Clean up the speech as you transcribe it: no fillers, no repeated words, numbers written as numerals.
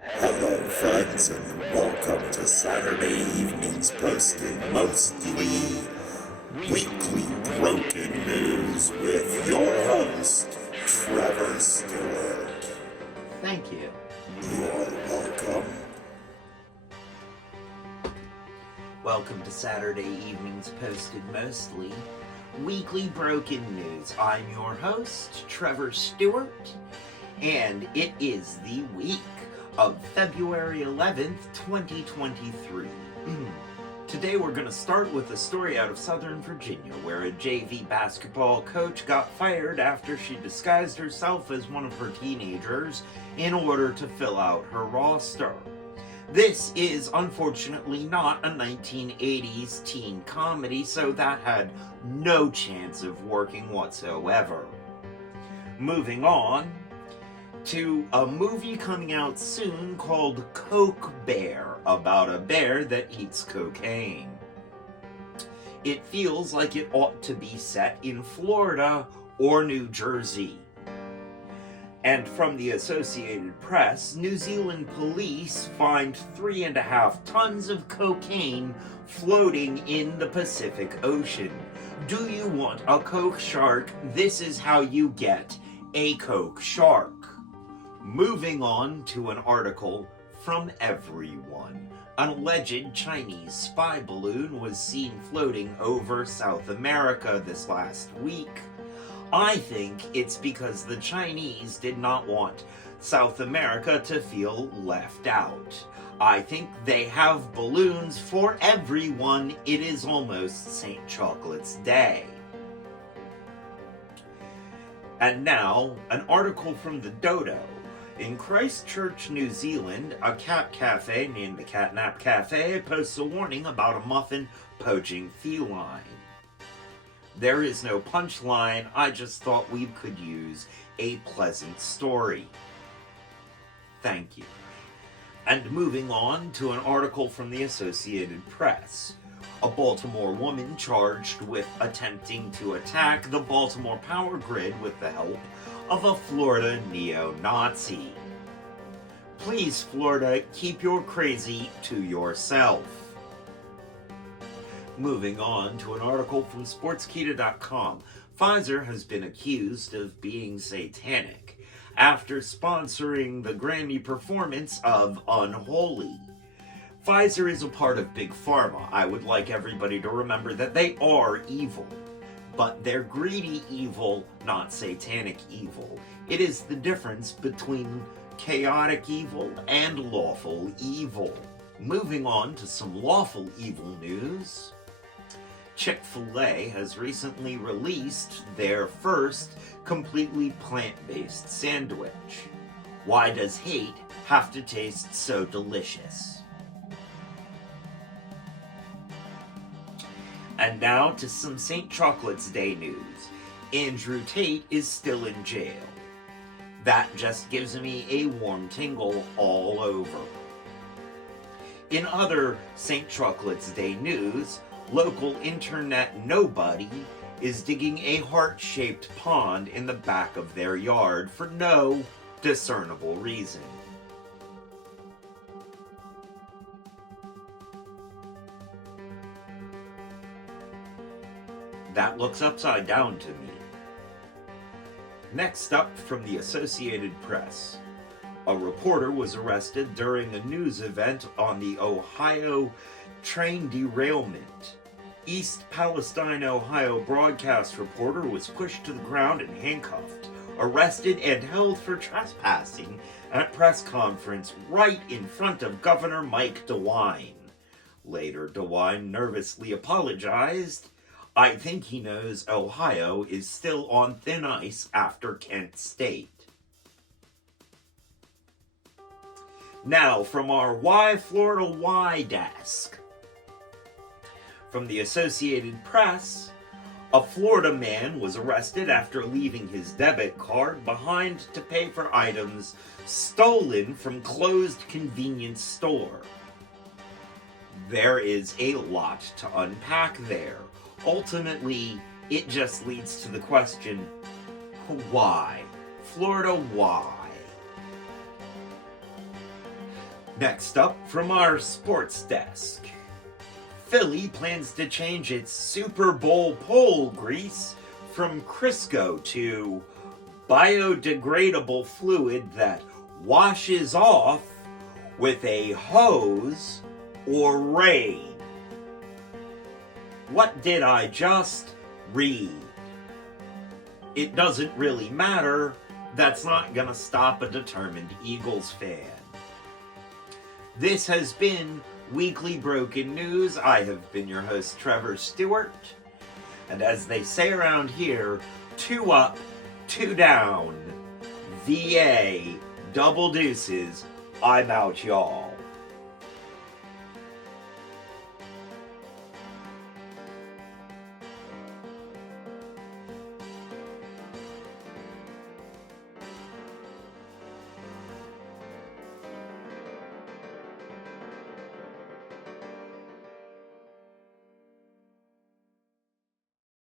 Hello, friends, and welcome to Saturday evening's posted mostly weekly broken news with your host, Trevor Stewart. Thank you. You're welcome. Welcome to Saturday evening's posted mostly weekly broken news. I'm your host, Trevor Stewart, and it is the week of February 11th, 2023. Today we're going to start with a story out of Southern Virginia where a JV basketball coach got fired after she disguised herself as one of her teenagers in order to fill out her roster. This is unfortunately not a 1980s teen comedy, so that had no chance of working whatsoever. Moving on to a movie coming out soon called Coke Bear, about a bear that eats cocaine. It feels like it ought to be set in Florida or New Jersey. And from the Associated Press, New Zealand police find 3.5 tons of cocaine floating in the Pacific Ocean. Do you want a Coke shark? This is how you get a Coke shark. Moving on to an article from Everyone. An alleged Chinese spy balloon was seen floating over South America this last week. I think it's because the Chinese did not want South America to feel left out. I think they have balloons for everyone. It is almost St. Chocolate's Day. And now, an article from the Dodo. In Christchurch, New Zealand, a cat cafe named the Catnap Cafe posts a warning about a muffin poaching feline. There is no punchline, I just thought we could use a pleasant story. Thank you. And moving on to an article from the Associated Press. A Baltimore woman charged with attempting to attack the Baltimore power grid with the help of a Florida neo-Nazi. Please, Florida, keep your crazy to yourself. Moving on to an article from Sportskeeda.com. Pfizer has been accused of being satanic after sponsoring the Grammy performance of Unholy. Pfizer is a part of Big Pharma. I would like everybody to remember that they are evil, but they're greedy evil, not satanic evil. It is the difference between chaotic evil and lawful evil. Moving on to some lawful evil news. Chick-fil-A has recently released their first completely plant-based sandwich. Why does hate have to taste so delicious? And now to some St. Chocolate's Day news. Andrew Tate is still in jail. That just gives me a warm tingle all over. In other St. Chocolate's Day news, local internet nobody is digging a heart-shaped pond in the back of their yard for no discernible reason. That looks upside down to me. Next up from the Associated Press. A reporter was arrested during a news event on the Ohio train derailment. East Palestine, Ohio broadcast reporter was pushed to the ground and handcuffed, arrested and held for trespassing at press conference right in front of Governor Mike DeWine. Later, DeWine nervously apologized. I think he knows Ohio is still on thin ice after Kent State. Now, from our Why Florida Why desk. From the Associated Press, a Florida man was arrested after leaving his debit card behind to pay for items stolen from closed convenience store. There is a lot to unpack there. Ultimately, it just leads to the question, why? Florida, why? Next up from our sports desk. Philly plans to change its Super Bowl pole grease from Crisco to biodegradable fluid that washes off with a hose or rain. What did I just read? It doesn't really matter. That's not gonna stop a determined Eagles fan. This has been Weekly Broken News. I have been your host, Trevor Stewart. And as they say around here, 2 up, 2 down. VA, double deuces. I'm out, y'all.